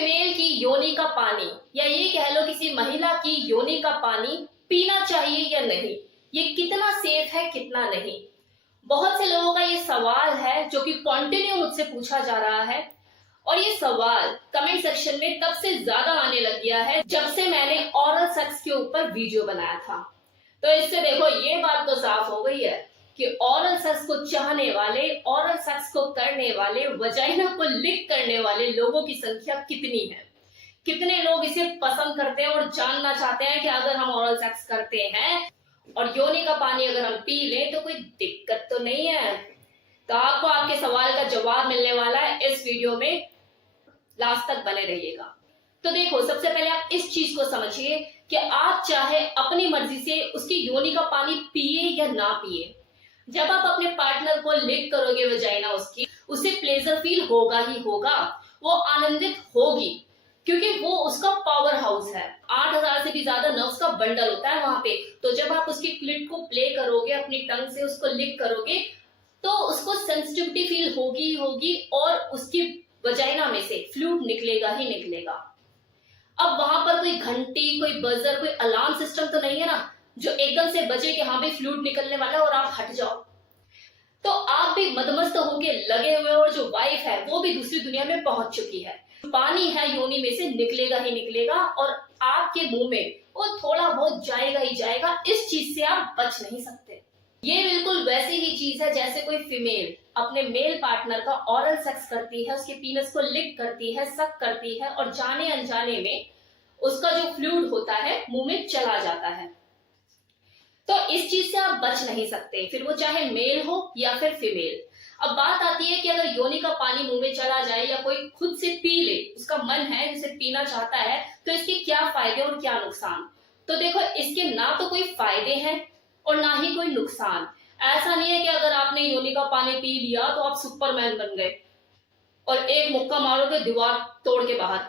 Female की योनि का पानी या ये कह लो किसी महिला की योनि का पानी पीना चाहिए या नहीं, ये कितना सेफ है कितना नहीं। बहुत से लोगों का ये सवाल है जो कि कंटिन्यू मुझसे पूछा जा रहा है और ये सवाल कमेंट सेक्शन में तब से ज्यादा आने लग गया है जब से मैंने ओरल सेक्स के ऊपर वीडियो बनाया था। तो इससे देखो ये बात तो साफ हो गई है कि ओरल सेक्स को चाहने वाले, ओरल सेक्स को करने वाले, वजाइना को लिक करने वाले लोगों की संख्या कितनी है। कितने लोग इसे पसंद करते हैं और जानना चाहते हैं कि अगर हम ओरल सेक्स करते हैं और योनि का पानी अगर हम पी लें तो कोई दिक्कत तो नहीं है। तो आपको आपके सवाल का जवाब मिलने वाला है इस वीडियो में, लास्ट तक बने रहिएगा। तो देखो, सबसे पहले आप इस चीज को समझिए कि आप चाहे अपनी मर्जी से उसकी योनि का पानी पिए या ना पिए, जब आप अपने पार्टनर को लिक करोगे वजाइना उसकी, उसे प्लेजर फील होगा ही होगा, वो आनंदित होगी क्योंकि वो उसका पावर हाउस है। 8000 से भी ज्यादा नर्व्स का बंडल होता है वहां पे। तो जब आप उसकी क्लिट को प्ले करोगे, अपनी टंग से उसको लिक करोगे, तो उसको सेंसिटिविटी फील होगी होगी और उसकी वजाइना में से फ्लूइड निकलेगा ही निकलेगा। अब वहां पर कोई घंटी, कोई बजर, कोई अलार्म सिस्टम तो नहीं है ना जो एकदम से बजे कि हाँ भी फ्लूइड निकलने वाला है और आप हट जाओ। तो आप भी मदमस्त होके लगे हुए और जो वाइफ है वो भी दूसरी दुनिया में पहुंच चुकी है। पानी है योनि में से निकलेगा ही निकलेगा और आपके मुंह में वो थोड़ा बहुत जाएगा ही जाएगा। इस चीज से आप बच नहीं सकते। ये बिल्कुल वैसी ही चीज है जैसे कोई फीमेल अपने मेल पार्टनर का ओरल सेक्स करती है, उसके पीनस को लिक करती है, सक करती है और जाने अनजाने में उसका जो फ्लूइड होता है मुंह में चला जाता है। तो इस चीज से आप बच नहीं सकते, फिर वो चाहे मेल हो या फिर फीमेल। अब बात आती है कि अगर योनि का पानी मुंह में चला जाए या कोई खुद से पी ले, उसका मन है जिसे पीना चाहता है, तो इसके क्या फायदे और क्या नुकसान। तो देखो, इसके ना तो कोई फायदे हैं और ना ही कोई नुकसान। ऐसा नहीं है कि अगर आपने योनि का पानी पी लिया तो आप सुपरमैन बन गए और एक मुक्का मारोगे दीवार तोड़ के बाहर,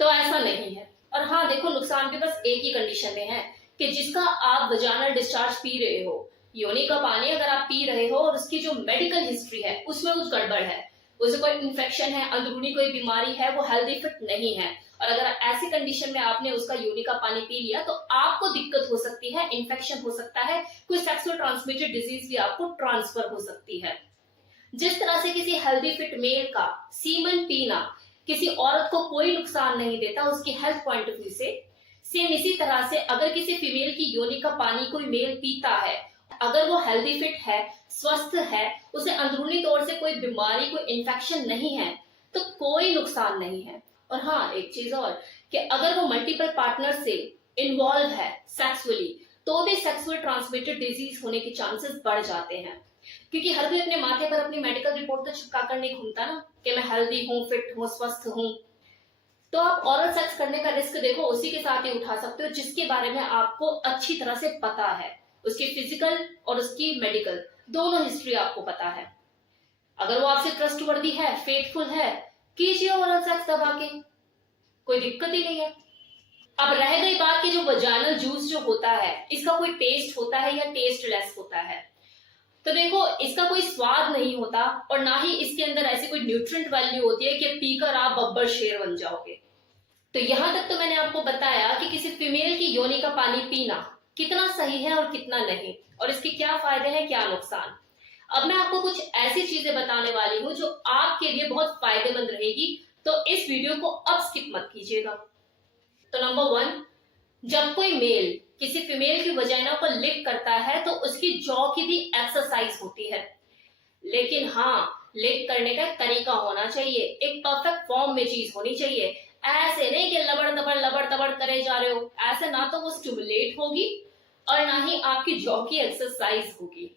तो ऐसा नहीं है। और हाँ देखो, नुकसान भी बस एक ही कंडीशन में है कि जिसका आप वजाइनल डिस्चार्ज पी रहे हो, योनि का पानी अगर आप पी रहे हो और उसकी जो मेडिकल हिस्ट्री है उसमें कुछ गड़बड़ है, उसे कोई इन्फेक्शन है, अंदरूनी कोई बीमारी है, वो हेल्दी फिट नहीं है, और अगर ऐसी कंडीशन में आपने उसका योनि का पानी पी लिया तो आपको दिक्कत हो सकती है, इन्फेक्शन हो सकता है, कोई सेक्सुअल ट्रांसमिटेड डिजीज भी आपको ट्रांसफर हो सकती है। जिस तरह से किसी हेल्दी फिट मेल का सीमन पीना किसी औरत को कोई नुकसान नहीं देता उसकी हेल्थ पॉइंट ऑफ व्यू से, सेम इसी तरह से अगर किसी फीमेल की योनि का पानी कोई मेल पीता है, अगर वो हेल्दी फिट है, स्वस्थ है, उसे अंदरूनी तौर से कोई बीमारी, कोई इन्फेक्शन नहीं है, तो कोई नुकसान नहीं है। और हाँ, एक चीज और कि अगर वो मल्टीपल पार्टनर से इन्वॉल्व है सेक्सुअली, तो भी सेक्सुअल ट्रांसमिटेड डिजीज होने के चांसेस बढ़ जाते हैं, क्योंकि हर कोई अपने माथे पर अपनी मेडिकल रिपोर्ट तो चिपका कर नहीं घूमता ना कि मैं हेल्दी हूँ, फिट हूँ, स्वस्थ हूँ। तो आप ओरल सेक्स करने का रिस्क देखो उसी के साथ ही उठा सकते हो जिसके बारे में आपको अच्छी तरह से पता है, उसकी फिजिकल और उसकी मेडिकल दोनों हिस्ट्री आपको पता है। अगर वो आपसे ट्रस्टवर्दी है, फेथफुल है, कीजिए ओरल सेक्स दबा के, कोई दिक्कत ही नहीं है। अब रह गई बात कि जो वजाइनल जूस जो होता है इसका कोई टेस्ट होता है या टेस्टलेस होता है, तो देखो इसका कोई स्वाद नहीं होता और ना ही इसके अंदर ऐसी कोई न्यूट्रिएंट वैल्यू होती है कि पीकर आप बब्बर शेर बन जाओगे। तो यहां तक तो मैंने आपको बताया कि किसी फीमेल की योनि का पानी पीना कितना सही है और कितना नहीं, और इसके क्या फायदे हैं क्या नुकसान। अब मैं आपको कुछ ऐसी चीजें बताने वाली हूँ जो आपके लिए बहुत फायदेमंद रहेगी, तो इस वीडियो को अब स्किप मत कीजिएगा। तो नंबर 1, जब कोई मेल किसी फीमेल की वजाइना को लिक करता है तो उसकी जॉ की भी एक्सरसाइज होती है। लेकिन हाँ, लिक करने का तरीका होना चाहिए, एक परफेक्ट फॉर्म में चीज होनी चाहिए। ऐसे नहीं कि लबड़ तबड़ करे जा रहे हो, ऐसे ना तो वो स्टिमुलेट होगी और ना ही आपकी जॉ की एक्सरसाइज होगी।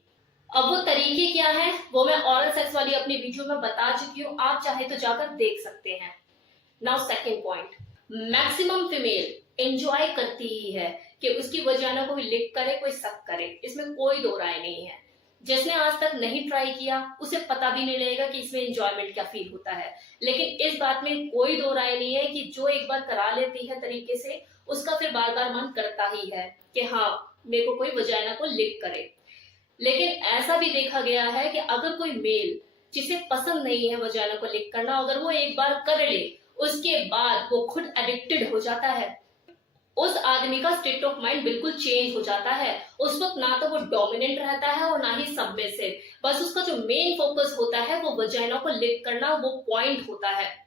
अब वो तरीके क्या है वो मैं ओरल सेक्स वाली अपनी वीडियो में बता चुकी हूँ, आप चाहे तो जाकर देख सकते हैं। Now second point, maximum female enjoy करती ही है कि उसकी वजाइना को भी लिक करे, कोई सक करे, इसमें कोई दो राय नहीं है। जिसने आज तक नहीं ट्राई किया उसे पता भी नहीं लगेगा कि इसमें एंजॉयमेंट क्या फील होता है, लेकिन इस बात में कोई दो राय नहीं है कि जो एक बार करा लेती है तरीके से उसका फिर बार बार मन करता ही है कि हाँ मेरे को कोई वजाइना को लिक करे। लेकिन ऐसा भी देखा गया है कि अगर कोई मेल जिसे पसंद नहीं है वजाइना को लिक करना, अगर वो एक बार कर ले उसके बाद वो खुद एडिक्टेड हो जाता है। उस आदमी का स्टेट ऑफ माइंड बिल्कुल चेंज हो जाता है। उस वक्त ना तो वो डोमिनेंट रहता है और ना ही सबमिसिव। बस उसका जो मेन फोकस होता है वो वजाइना को लिक करना, वो पॉइंट होता है।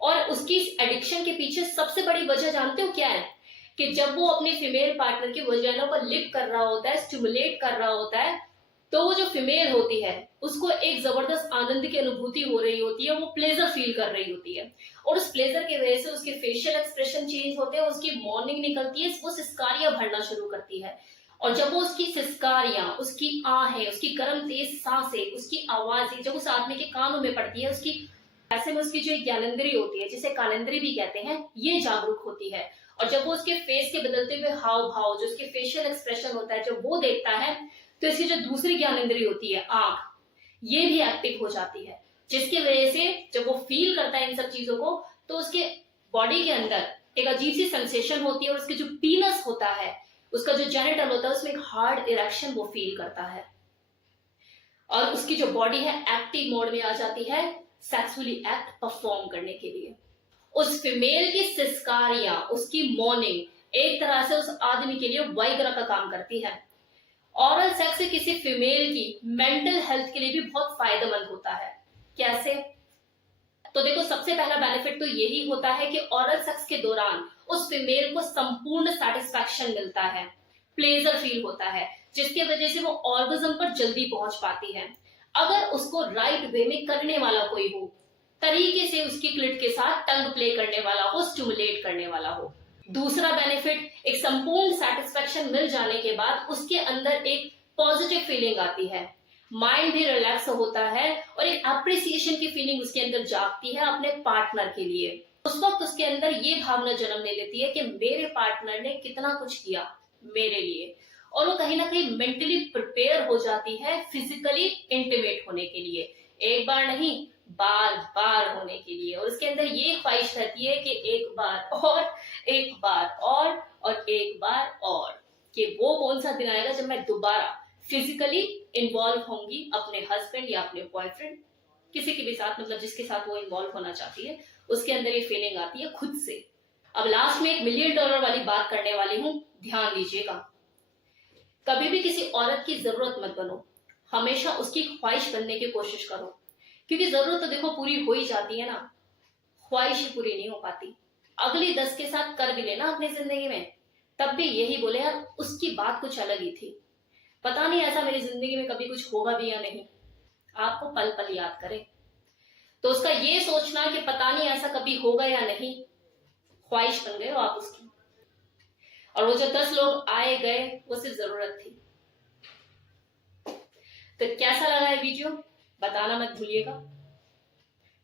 और उसकी इस एडिक्शन के पीछे सबसे बड़ी वजह जानते हो क्या है? कि जब वो अपने फीमेल पार्टनर की वजाइना को लिक कर रहा होता है, स्टिमुलेट कर रहा होता है, तो वो जो फीमेल होती है उसको एक जबरदस्त आनंद की अनुभूति हो रही होती है, वो प्लेजर फील कर रही होती है। और उस प्लेजर की वजह से उसके फेशियल एक्सप्रेशन चेंज होते हैं, उसकी मॉर्निंग निकलती है, वो सिस्कारियां भरना शुरू करती है। और जब वो उसकी सिस्कारियां, उसकी आहें, उसकी गर्म तेज सांसें, उसकी आवाजें जब उस आदमी के कानों में पड़ती है, उसकी ऐसे में उसकी जो ज्ञानेंद्री होती है, जिसे कानेंद्री भी कहते हैं, ये जागरूक होती है। और जब वो उसके फेस के बदलते हुए हाव भाव, जो उसके फेशियल एक्सप्रेशन होता है, जब वो देखता है, तो इसकी जो दूसरी ज्ञानेंद्री होती है, आंख, ये भी एक्टिव हो जाती है। जिसकी वजह से जब वो फील करता है इन सब चीजों को, तो उसके बॉडी के अंदर एक अजीब सी सेंसेशन होती है। और उसके जो पीनस होता है, उसका जो जेनिटल होता है, उसमें एक हार्ड इरेक्शन वो फील करता है। और उसकी जो बॉडी है एक्टिव मोड में आ जाती है सेक्सुअली एक्ट परफॉर्म करने के लिए। उस फीमेल की सिस्कारियां, उसकी मॉर्निंग एक तरह से उस आदमी के लिए वाइग्रा का काम करती है। ऑरल सेक्स किसी फीमेल की मेंटल हेल्थ के लिए भी बहुत फायदेमंद होता है। कैसे? तो देखो, सबसे पहला बेनिफिट तो यही होता है कि ऑरल सेक्स के दौरान उस फीमेल को संपूर्ण सेटिस्फैक्शन मिलता है, प्लेजर फील होता है, जिसकी वजह से वो ऑर्गेज्म पर जल्दी पहुंच पाती है। अगर उसको राइट वे में करने वाला कोई हो, तरीके से उसकी क्लिट के साथ टंग प्ले करने वाला हो, स्टिमुलेट करने वाला हो। दूसरा बेनिफिट, एक संपूर्ण सेटिस्फेक्शन मिल जाने के बाद उसके अंदर एक पॉजिटिव फीलिंग आती है, माइंड भी रिलैक्स होता है और एक अप्रिसिएशन की फीलिंग उसके अंदर जागती है अपने पार्टनर के लिए। उस वक्त उसके अंदर ये भावना जन्म ले लेती है कि मेरे पार्टनर ने कितना कुछ किया मेरे लिए। और वो कहीं ना कहीं मेंटली प्रिपेयर हो जाती है फिजिकली इंटीमेट होने के लिए, एक बार नहीं बार बार होने के लिए। और उसके अंदर ये ख्वाहिश रहती है कि एक बार और, एक बार और एक बार और, कि वो कौन सा दिन आएगा जब मैं दोबारा फिजिकली इन्वॉल्व होंगी अपने हस्बैंड या अपने बॉयफ्रेंड, किसी के भी साथ, मतलब जिसके साथ वो इन्वॉल्व होना चाहती है, उसके अंदर ये फीलिंग आती है खुद से। अब लास्ट में $1 मिलियन वाली बात करने वाली हूँ, ध्यान दीजिएगा। कभी भी किसी औरत की जरूरत मत बनो, हमेशा उसकी ख्वाहिश बनने की कोशिश करो। क्योंकि जरूरत तो देखो पूरी हो ही जाती है ना, ख्वाहिश ही पूरी नहीं हो पाती। अगली 10 के साथ कर भी लेना अपनी जिंदगी में, तब भी यही बोले यार उसकी बात कुछ अलग ही थी, पता नहीं ऐसा मेरी जिंदगी में कभी कुछ होगा भी या नहीं। आपको पल पल याद करे, तो उसका ये सोचना कि पता नहीं ऐसा कभी होगा या नहीं, ख्वाहिश बन गए हो आप उसकी। और वो जो 10 लोग आए गए वो सिर्फ जरूरत थी। तो कैसा लगा है वीडियो, बताना मत भूलिएगा।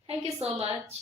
Thank you so much.